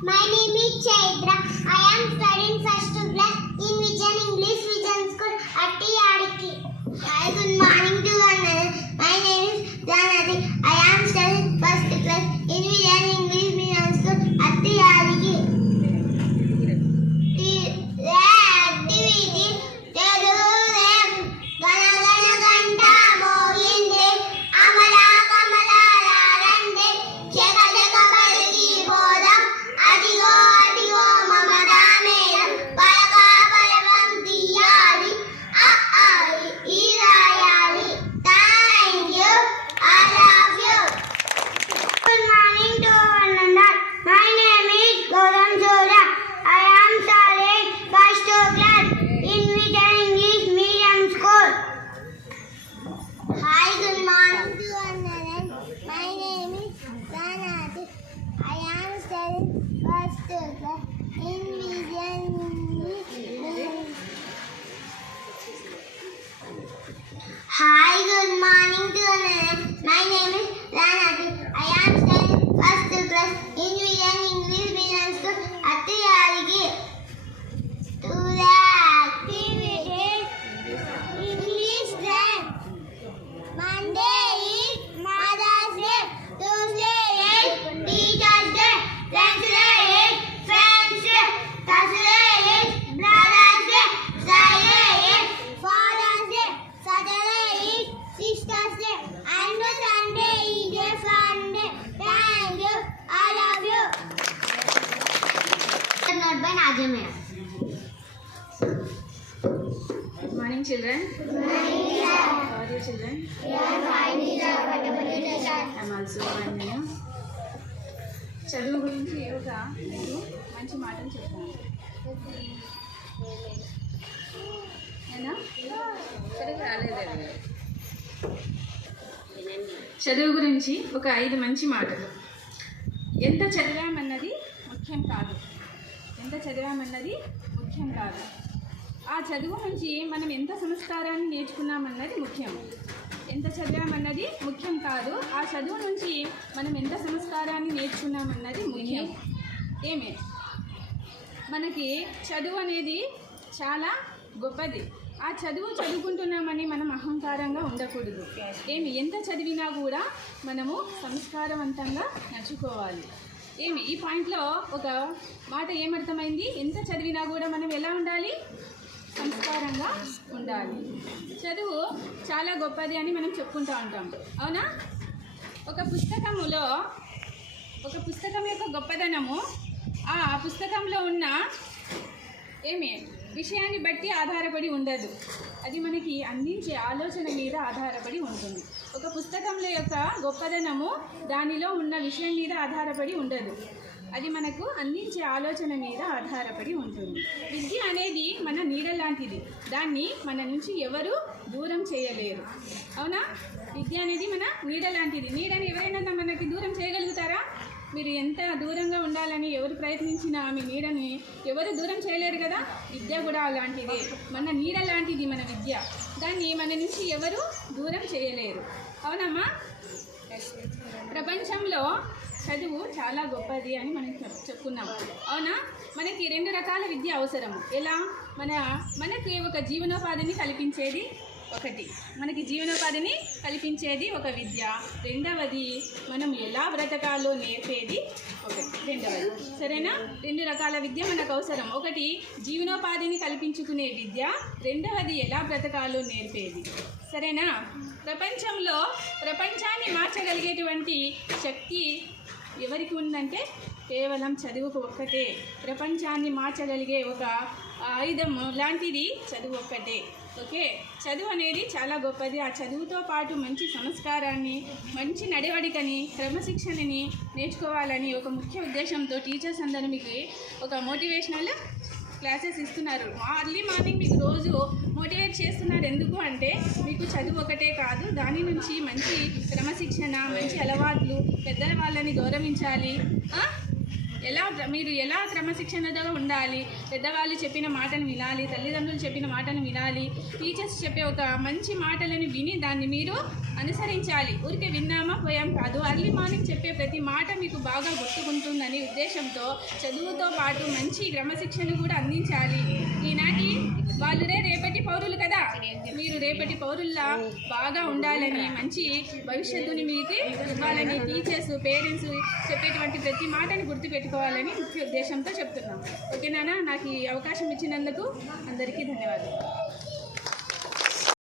My name is Chaitra. I am studying first class in Vijayan English Vijayan School at Yadiki. Good morning to one. My name is Janati. I am studying first class in Vijayan English Vijayan School at Yadiki. Hi, good morning to everyone. My name is Janati. I am studying first class in Vijayan English Vijayan School at Yadiki. To the activities, English then. Monday is Mother's Day. Tuesday is Teacher's Day. Wednesday is Friends Day. Thursday is Brother's Day. Friday is Father's Day. Saturday is Sister's Day. And Sunday is a fun day. Thank you. I love you. Not by Nadia Ma'am. Good morning, children. Good morning, sir. How are you, children? We are fine, sir. What about you, sir? I'm also fine. చదువు గురించి ఒక మీకు మంచి మాటలు చెప్తాను. చదువు గురించి ఒక 5 మంచి మాటలు. ఎంత చదివామన్నది ముఖ్యం కాదు. ఆ చదువు నుంచి మనం ఎంత సంస్కారాన్ని నేర్చుకున్నామన్నది ముఖ్యం. ఎంత చదివామన్నది ముఖ్యం కాదు, ఆ చదువు నుంచి మనం ఎంత సంస్కారాన్ని నేర్చుకున్నామన్నది ముఖ్యం. మనకి చదువు అనేది చాలా గొప్పది. ఆ చదువు చదువుకుంటున్నామని మనం అహంకారంగా ఉండకూడదు. ఎంత చదివినా కూడా మనము సంస్కారవంతంగా నడుచుకోవాలి. ఈ పాయింట్లో ఒక మాట ఏమర్థమైంది? ఎంత చదివినా కూడా మనం ఎలా ఉండాలి? సంస్కారంగా ఉండాలి. చదువు చాలా గొప్పది అని మనం చెప్పుకుంటూ ఉంటాం, అవునా? ఒక పుస్తకం యొక్క గొప్పదనము ఆ పుస్తకంలో ఉన్న విషయాన్ని బట్టి ఆధారపడి ఉండదు. అది మనకి అందించే ఆలోచన మీద ఆధారపడి ఉంటుంది. ఒక పుస్తకంలో యొక్క గొప్పదనము దానిలో ఉన్న విషయం మీద ఆధారపడి ఉండదు. అది మనకు అందించే ఆలోచన మీద ఆధారపడి ఉంటుంది. విద్య అనేది మన నీడ లాంటిది. దాన్ని మన నుంచి ఎవరు దూరం చేయలేరు, అవునా? విద్య అనేది మన నీడ లాంటిది. నీడని ఎవరైనా మనకి దూరం చేయగలుగుతారా? మీరు ఎంత దూరంగా ఉండాలని ఎవరు ప్రయత్నించినా మీ నీడని ఎవరు దూరం చేయలేరు కదా. విద్య కూడా అలాంటిదే. మన నీడ లాంటిది మన విద్య. దాన్ని మన నుంచి ఎవరు దూరం చేయలేరు, అవునమ్మా? ప్రపంచంలో చదువు చాలా గొప్పది అని మనం చెప్పుకున్నాం, అవునా? మనకి 2 రకాల విద్య అవసరము. ఎలా? మనకి ఒక జీవనోపాధిని కల్పించేది ఒకటి, ఒక విద్య. రెండవది మనం ఎలా బ్రతకాలో నేర్పేది రెండవది. సరేనా? 2 రకాల విద్య మనకు అవసరం. ఒకటి జీవనోపాధిని కల్పించుకునే విద్య, రెండవది ఎలా బ్రతకాలో నేర్పేది. సరేనా? ప్రపంచాన్ని మార్చగలిగేటువంటి శక్తి ఎవరికి ఉందంటే కేవలం చదువుకు ఒక్కటే. ప్రపంచాన్ని మార్చగలిగే ఒక ఆయుధం లాంటిది చదువు ఒక్కటే. ఓకే, చదువు అనేది చాలా గొప్పది. ఆ చదువుతో పాటు మంచి సంస్కారాన్ని, మంచి నడవడికని, క్రమశిక్షణని నేర్చుకోవాలని ఒక ముఖ్య ఉద్దేశంతో టీచర్స్ అందరూ మీకు ఒక మోటివేషనల్ క్లాసెస్ ఇస్తున్నారు. అర్లీ మార్నింగ్ మీకు రోజు మోటివేట్ చేస్తున్నారు. ఎందుకు అంటే మీకు చదువు ఒకటే కాదు, దాని నుంచి మంచి క్రమశిక్షణ, మంచి అలవాట్లు, పెద్దల వాళ్ళని గౌరవించాలి, మీరు ఎలా క్రమశిక్షణగా ఉండాలి, పెద్దవాళ్ళు చెప్పిన మాటను వినాలి, తల్లిదండ్రులు చెప్పిన మాటను వినాలి, టీచర్స్ చెప్పే ఒక మంచి మాటలను విని దాన్ని మీరు అనుసరించాలి. ఊరికే విన్నామా పోయాం కాదు. అర్లీ మార్నింగ్ చెప్పే ప్రతి మాట మీకు బాగా గుర్తుకుంటుందని ఉద్దేశంతో చదువుతో పాటు మంచి క్రమశిక్షణ కూడా అందించాలి. ఈనాటి వాళ్ళునే రేపటి పౌరులు కదా, మీరు రేపటి పౌరుల్లా బాగా ఉండాలని, మంచి భవిష్యత్తుని మీకు ఇవ్వాలని టీచర్స్, పేరెంట్స్ చెప్పేటువంటి ప్రతి మాటని గుర్తుపెట్టుకోవాలని ముఖ్య ఉద్దేశంతో చెప్తున్నాం. ఓకేనా? నాకు ఈ అవకాశం ఇచ్చినందుకు అందరికీ ధన్యవాదాలు.